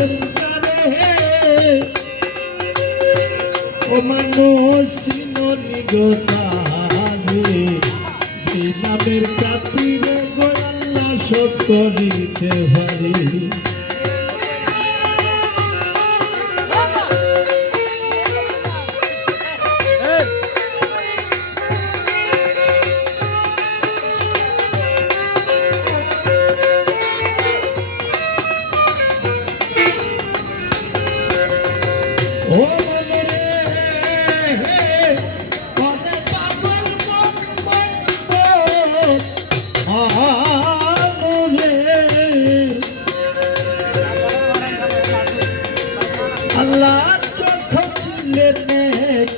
করেন কারে ও মানুষ নিগতারে যে নামের খাতিরে গো আল্লাহ সব করিতে পারে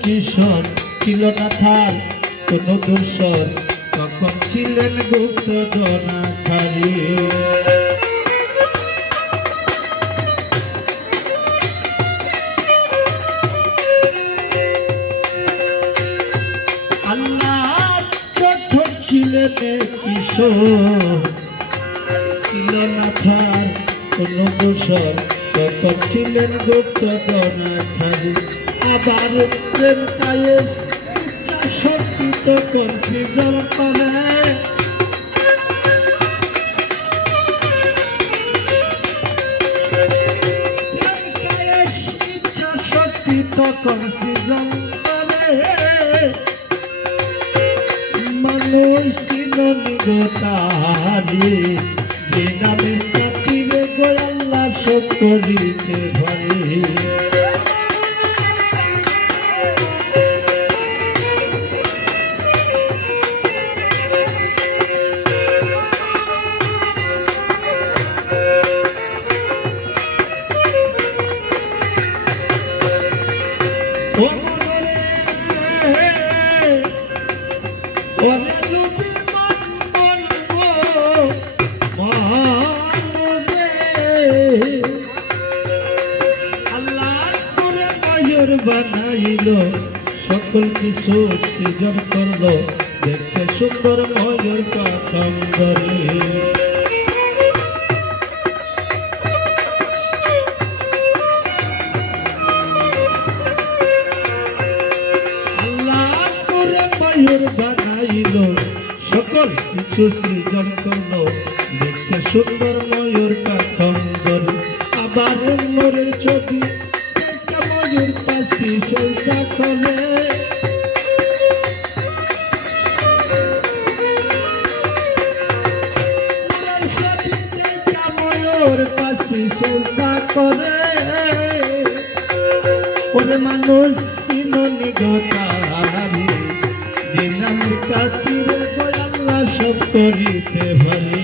কিশোর ছিল না থার কোন দূষণ তখন ছিলেন গুপ্ত ধনাধারী আল্লাহ তখন ছিলেন কিশোর ছিল না থার কোন দূষণ তখন ছিলেন গুপ্ত ধনাধারী আবার প্রেম পায়ে ইচ্ছা শক্তি তখন সৃজন করে প্রেম পায়ে ইচ্ছা শক্তি তখন সৃজন করে মানুষ নিগতারে যে নামের খাতিরে গো আল্লাহ সব করিতে পারে বানাইল সকল কিছু সৃজন করলো দেখতে সুন্দর ময়ূর পাখম্বরে আল্লাহ করে ময়ূর বানাইল সকল কিছু সৃজন করলো দেখতে সুন্দর ময়ূর পাখম্বরে আবার নূরের ছবি ময়ূর পাশে সৌদা করে ময়ূর পাশে সৌদা করে ওরে মানুষ ছিল নিগতারে যে নামের খাতিরে গো আল্লাহ সব করিতে পারে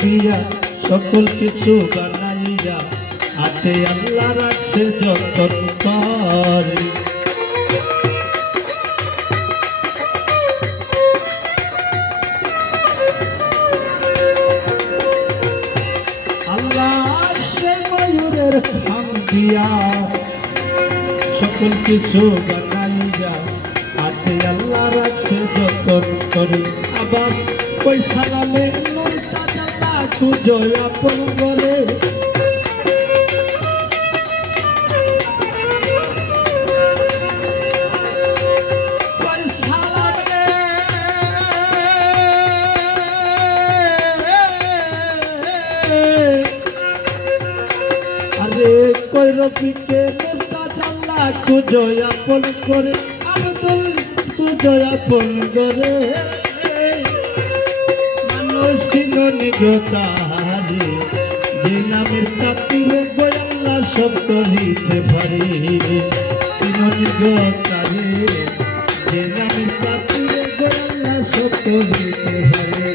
দিয়া সকল কিছু বানাইয়া হাতে আল্লাহ রাখছে যতন করে আল্লাহ সে ময়ূরের খাম দিয়া সকল কিছু বানাইয়া হাতে আল্লাহ রাখছে যতন করে আবার ওই সালামে জয় আপন করে আরে কই রফিকে মুর্তাজাল্লাহ জয় আপন করে আব্দুল জয় আপন করে নিগতারে যে নামের খাতিরে গো আল্লাহ সব করিতে পারে নিগতারে যে নামের খাতিরে গো আল্লাহ সব করিতে পারে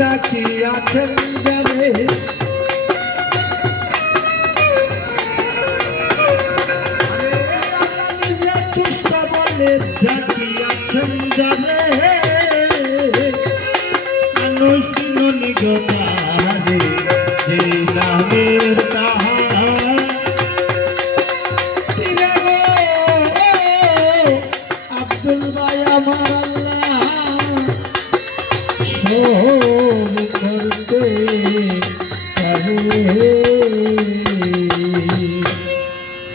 ডাকিয়াছেন যারে আরে আল্লাহ নিজে তুষ্ট বলে ডাকি